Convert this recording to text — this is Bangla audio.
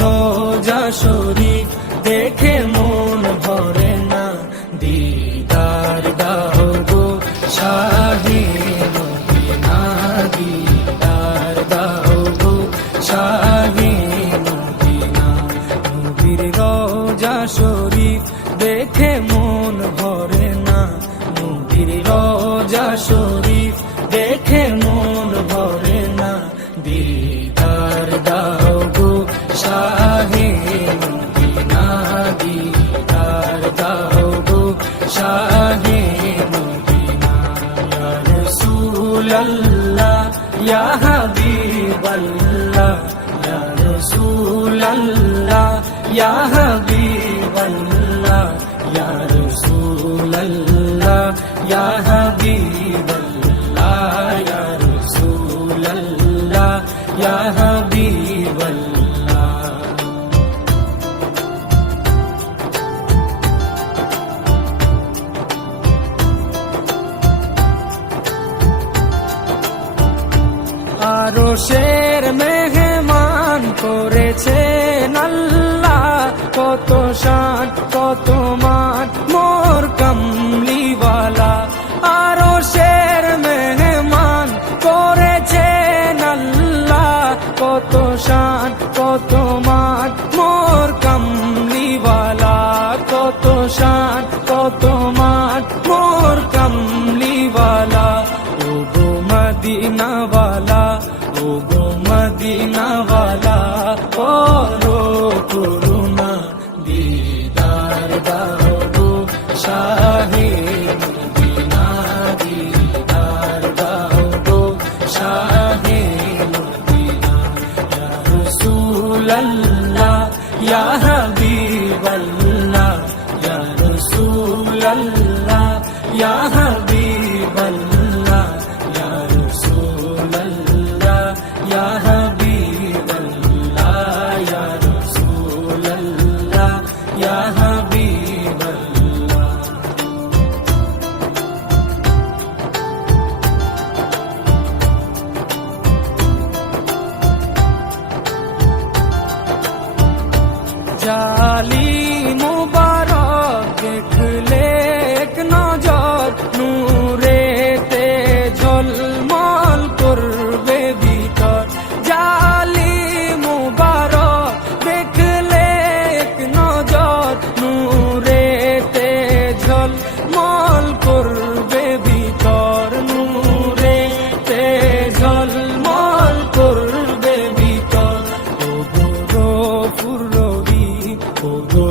রোজা শরীফ দেখে মন ভরে না, দিদার দাও গো শাহে মদিনা, দিদার দাও গো শাহে মদিনা। নবীর রোজা শরীফ দেখে মন ভরে না, নবীর রোজা শরীফ দেখে মন ভরে না, দিদার দাও গো শাহে মদিনা, দিদার দাও গো শাহে মদিনা। ইয়া রাসূলাল্লাহ ইয়া হাবিবাল্লাহ, ইয়া রাসূলাল্লাহ ইয়া হাবিবাল্লাহ, ইয়া রাসূলাল্লাহ ইয়া হাবিবাল্লাহ, ইয়া রাসূলাল্লাহ ইয়া হাবিবাল্লাহ। আরশের মেহমান করেছেন আল্লাহ, কত শান কত মান মোর কামলিওয়ালা। আরশের মেহমান করেছেন আল্লাহ, কত শান কত মান মোর কামলিওয়ালা, কত শান কত মান মোর কামলিওয়ালা। ও গো মদিনাওয়ালা, ও গো মদিনাওয়ালা, করো করুণা, দিদার দাও গো শাহে মদিনা, দিদার দাও গো শাহে মদিনা। ইয়া রাসূলাল্লাহ ইয়া হাবিবাল্লাহ, ইয়া রাসূলাল্লাহ ইয়া হাবিবাল্লাহ, ইয়া রাসূলাল্লাহ ইয়া হাবিবাল্লাহ, ইয়া রাসূলাল্লাহ ইয়া হাবিবাল্লাহ। জালি মুবারক দেখলে এক নজর, নূরেতে ঝলমল করবে ভিতর। জালি মুবারক দেখলে এক নজর, নূরেতে ঝলমল করবে ভিতর, নূরেতে ঝলমল করবে ভিতর। ও গো গফুর রবি, ও গো